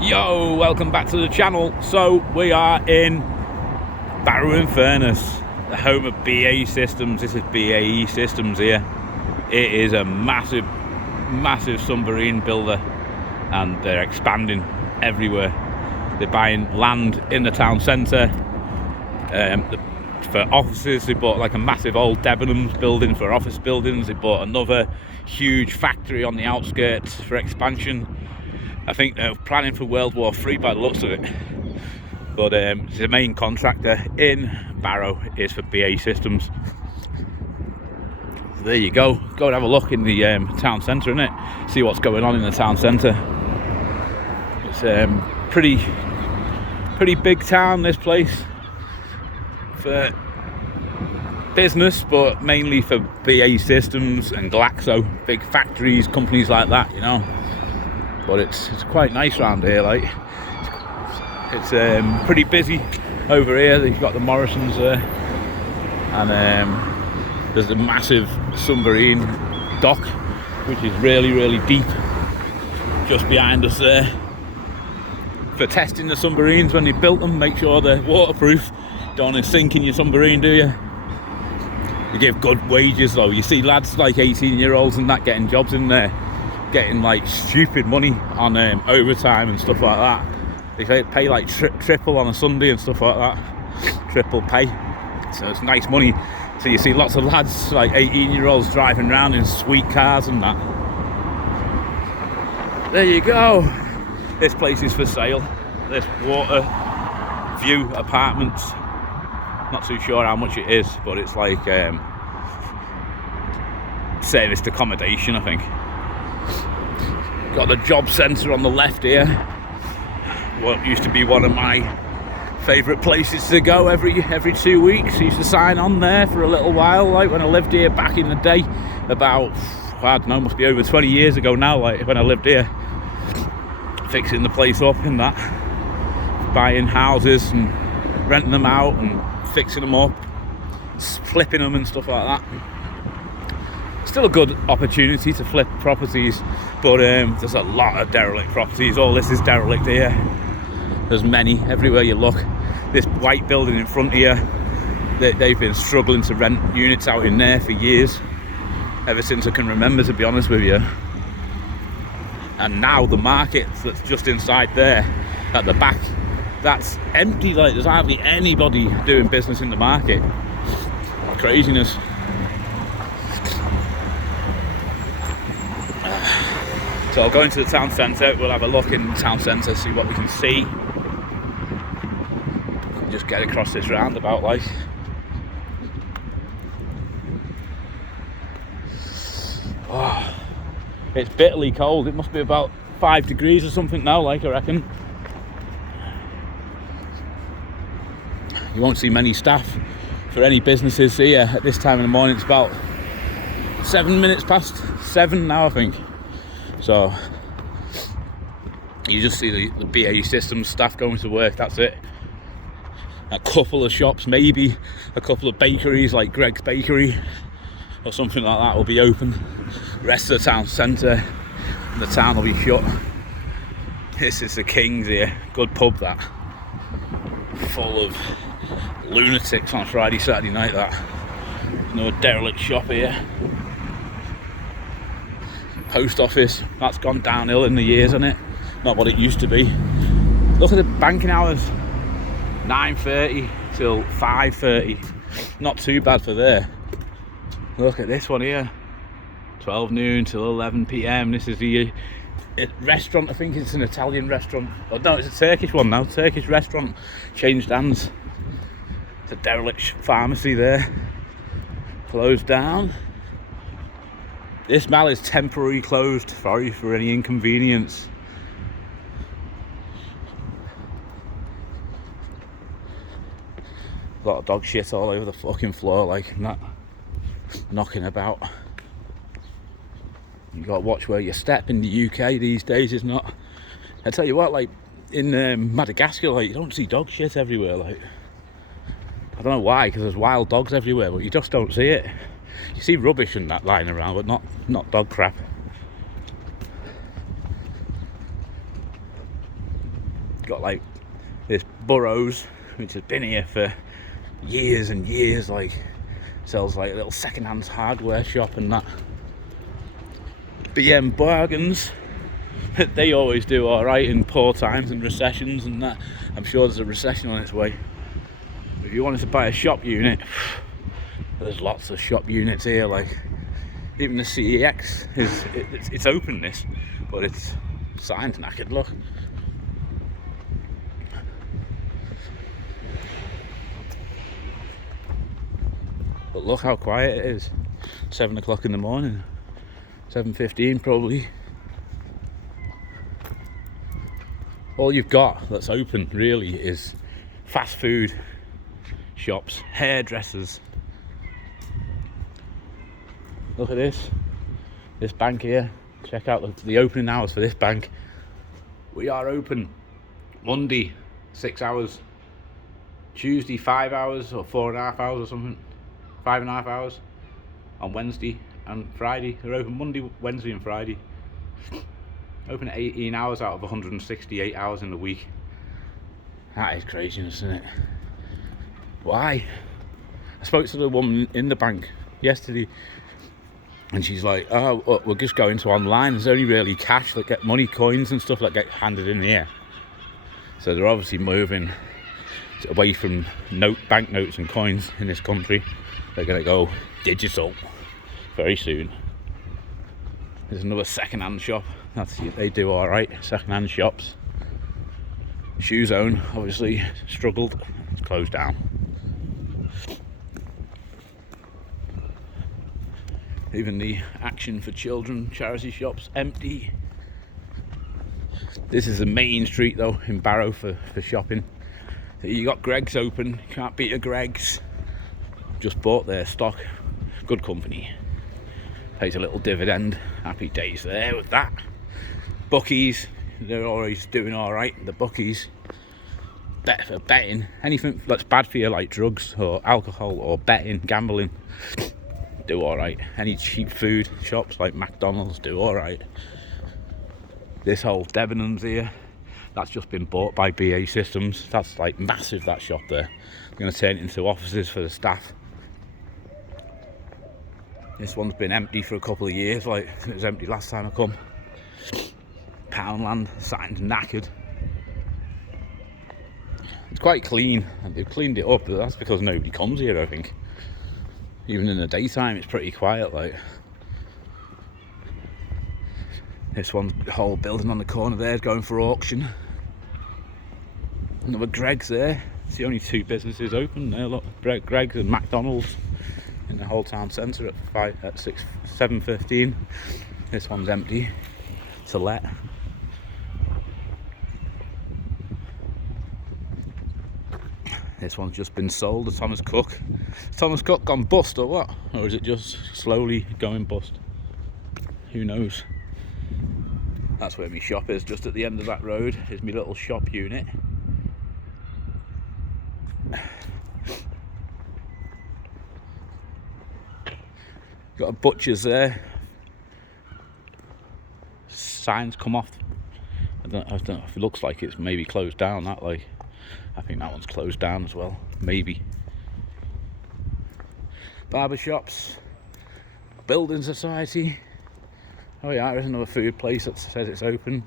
Yo, welcome back to the channel. So we are in Barrow-in-Furness, the home of BAE Systems. This is BAE Systems here. It is a massive submarine builder, and they're expanding everywhere. They're buying land in the town centre for offices. They bought like a massive old Debenhams building for office buildings. They bought another huge factory on the outskirts for expansion. I think they're planning for World War III by the looks of it. But the main contractor in Barrow is for BAE Systems. So there you go. Go and have a look in the town centre, innit? See what's going on in the town centre. It's pretty big town, this place, for business, but mainly for BAE Systems and Glaxo, big factories, companies like that, you know. But it's quite nice around here. Like, it's pretty busy over here. They've got the Morrisons there, and there's a massive submarine dock, which is really deep, just behind us there, for testing the submarines when they built them. Make sure they're waterproof. Don't want to sink in your submarine, do you? They give good wages though. You see lads like 18-year-olds and that getting jobs in there, getting like stupid money on overtime and stuff like that. They pay like triple on a Sunday and stuff like that. Triple pay. So it's nice money. So you see lots of lads like 18-year-olds driving around in sweet cars and that. There you go. This place is for sale. This water view apartments. Not too sure how much it is, but it's like serviced accommodation, I think. Got the job centre on the left here. What used to be one of my favourite places to go every 2 weeks. I used to sign on there for a little while, like when I lived here back in the day, about, I don't know, must be over 20 years ago now, like when I lived here, fixing the place up and that, buying houses and renting them out and fixing them up, flipping them and stuff like that. Still a good opportunity to flip properties, but there's a lot of derelict properties. All this is derelict here. There's many everywhere you look. This white building in front here, they've been struggling to rent units out in there for years, ever since I can remember, to be honest with you. And now the market that's just inside there at the back, that's empty. Like, there's hardly anybody doing business in the market. Craziness. So I'll go into the town centre. We'll have a look in the town centre, see what we can see. Just get across this roundabout, like. Oh, it's bitterly cold. It must be about 5 degrees or something now, like, I reckon. You won't see many staff for any businesses here at this time in the morning. It's about 7 minutes past 7 now, I think. So you just see the BAE Systems staff going to work, that's it. A couple of shops, maybe a couple of bakeries like Greg's Bakery or something like that will be open. The rest of the town centre, the town will be shut. This is the King's here, good pub that. Full of lunatics on Friday, Saturday night, that. No derelict shop here. Post office, that's gone downhill in the years, hasn't it? Not what it used to be. Look at the banking hours, 9:30 till 5:30. Not too bad for there. Look at this one here, 12 noon till 11 p.m. This is the restaurant. I think it's an Italian restaurant. Oh no, it's a Turkish one now. Turkish restaurant changed hands. It's a derelict pharmacy there, closed down. This mall is temporarily closed, sorry for any inconvenience. A lot of dog shit all over the fucking floor, like, not knocking about. You gotta watch where you step in the UK these days, is not. I tell you what, like in Madagascar, like, you don't see dog shit everywhere, like. I don't know why, because there's wild dogs everywhere, but you just don't see it. You see rubbish and that lying around, but not dog crap. got like this Burrows, which has been here for years and years, like sells like a little second-hand hardware shop and that. BM Bargains, they always do alright in poor times and recessions and that. I'm sure there's a recession on its way. If you wanted to buy a shop unit, there's lots of shop units here. Like even the CEX it's open this, but it's signed knackered. Look. But look how quiet it is. 7 o'clock in the morning. 7:15 probably. All you've got that's open really is fast food shops, hairdressers. Look at this bank here. Check out the opening hours for this bank. We are open Monday 6 hours, Tuesday 5 hours or 4.5 hours or something, 5.5 hours. On Wednesday and Friday they're open. Monday, Wednesday and Friday. Open 18 hours out of 168 hours in the week. That is craziness, isn't it? Why? I spoke to the woman in the bank yesterday and she's like, oh, well, we'll just go into online. There's only really cash that get money, coins and stuff that get handed in here. So they're obviously moving away from banknotes and coins in this country. They're going to go digital very soon. There's another second-hand shop. They do all right. Second-hand shops. Shoe Zone obviously struggled. It's closed down. Even the Action for Children charity shops empty. This is the main street though in Barrow for shopping. You got Greggs open. Can't beat a Greggs. Just bought their stock. Good company. Pays a little dividend. Happy days there with that. Bookies, they're always doing alright. The bookies, bet for betting, anything that's bad for you like drugs or alcohol or betting, gambling, do alright. Any cheap food shops like McDonald's do alright. This whole Debenhams here, that's just been bought by BA Systems. That's like massive, that shop there. I'm going to turn it into offices for the staff. This one's been empty for a couple of years, like it was empty last time I come. Poundland, signed knackered. It's quite clean, and they've cleaned it up, but that's because nobody comes here, I think. Even in the daytime, it's pretty quiet, like. This one's the whole building on the corner there is going for auction. Another Greggs there. It's the only two businesses open there, look. Greggs and McDonald's in the whole town centre at 7:15. This one's empty to let. This one's just been sold, the Thomas Cook. Has Thomas Cook gone bust or what? Or is it just slowly going bust? Who knows? That's where my shop is, just at the end of that road is my little shop unit. Got a butcher's there. Signs come off. I don't know if it looks like it's maybe closed down, that like. I think that one's closed down as well, maybe. Barber shops, building society. Oh yeah, there's another food place that says it's open.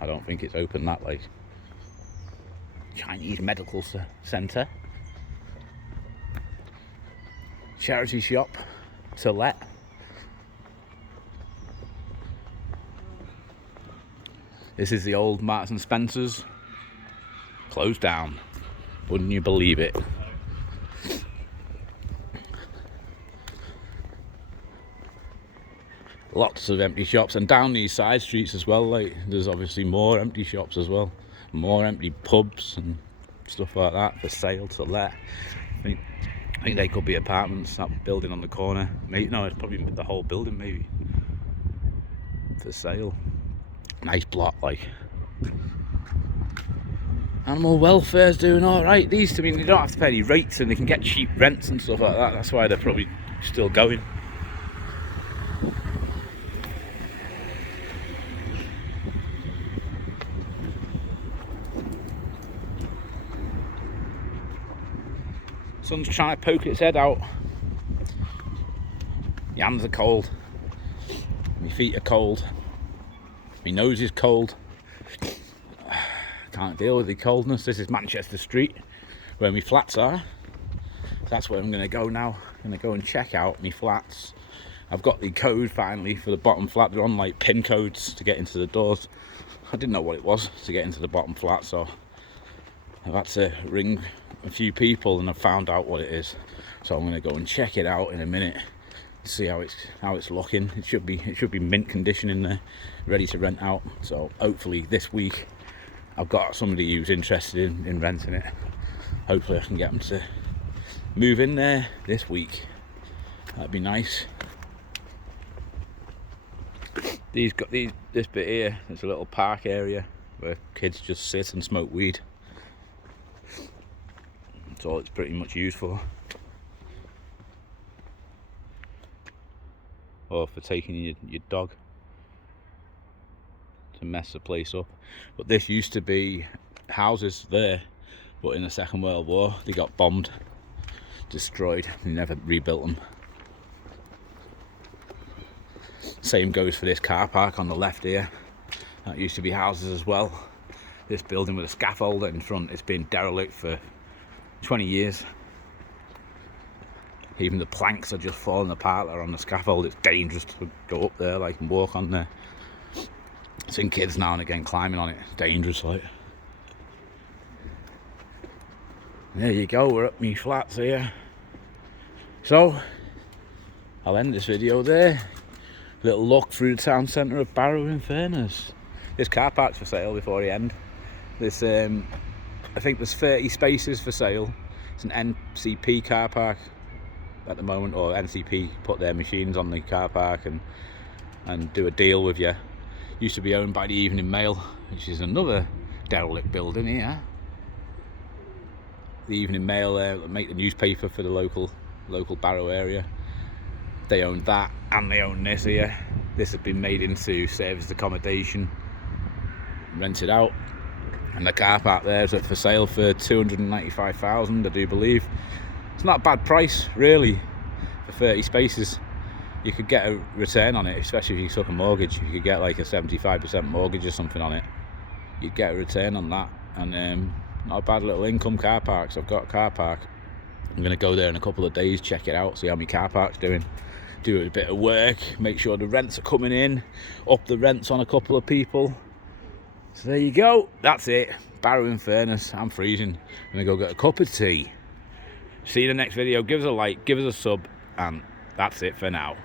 I don't think it's open, that like. Chinese medical centre. Charity shop to let. This is the old Marks and Spencer's. Closed down. Wouldn't you believe it? Lots of empty shops, and down these side streets as well, like there's obviously more empty shops as well. More empty pubs and stuff like that for sale to let. I think they could be apartments, that building on the corner. No, it's probably the whole building maybe. For sale. Nice block, like. Animal welfare's doing alright. These, I mean, they don't have to pay any rates and they can get cheap rents and stuff like that. That's why they're probably still going. Sun's trying to poke its head out. My hands are cold. My feet are cold. My nose is cold. Can't deal with the coldness. This is Manchester Street, where my flats are. That's where I'm going to go now. I'm going to go and check out my flats. I've got the code finally for the bottom flat. They're on like pin codes to get into the doors. I didn't know what it was to get into the bottom flat, so I've had to ring a few people and I've found out what it is. So I'm going to go and check it out in a minute. See how it's looking. It should be mint condition in there, ready to rent out. So hopefully this week I've got somebody who's interested in renting it. Hopefully I can get them to move in there this week. That'd be nice. This bit here, there's a little park area where kids just sit and smoke weed. That's all it's pretty much used for. Or for taking your dog to mess the place up. But this used to be houses there, but in the Second World War they got bombed, destroyed, they never rebuilt them. Same goes for this car park on the left here. That used to be houses as well. This building with a scaffold in front, it's been derelict for 20 years. Even the planks are just falling apart there on the scaffold. It's dangerous to go up there like and walk on there. I've seen kids now and again climbing on it. It's dangerous like. There you go, we're at me flats here. So I'll end this video there. Little look through the town centre of Barrow-in-Furness. This car park's for sale before the end. This I think there's 30 spaces for sale. It's an NCP car park at the moment, or NCP put their machines on the car park and do a deal with you. Used to be owned by the Evening Mail, which is another derelict building here. The Evening Mail make the newspaper for the local Barrow area. They own that and they own this here. This has been made into serviced accommodation, rented out, and the car park there is up for sale for 295,000, I do believe. It's not a bad price really for 30 spaces. You could get a return on it, especially if you took a mortgage. You could get like a 75% mortgage or something on it. You'd get a return on that, and not a bad little income car park. So I've got a car park. I'm going to go there in a couple of days, check it out, see how my car park's doing, do a bit of work, make sure the rents are coming in, up the rents on a couple of people. So there you go, that's it. Barrow-in-Furness. I'm freezing. I'm going to go get a cup of tea. See you in the next video. Give us a like, give us a sub, and that's it for now.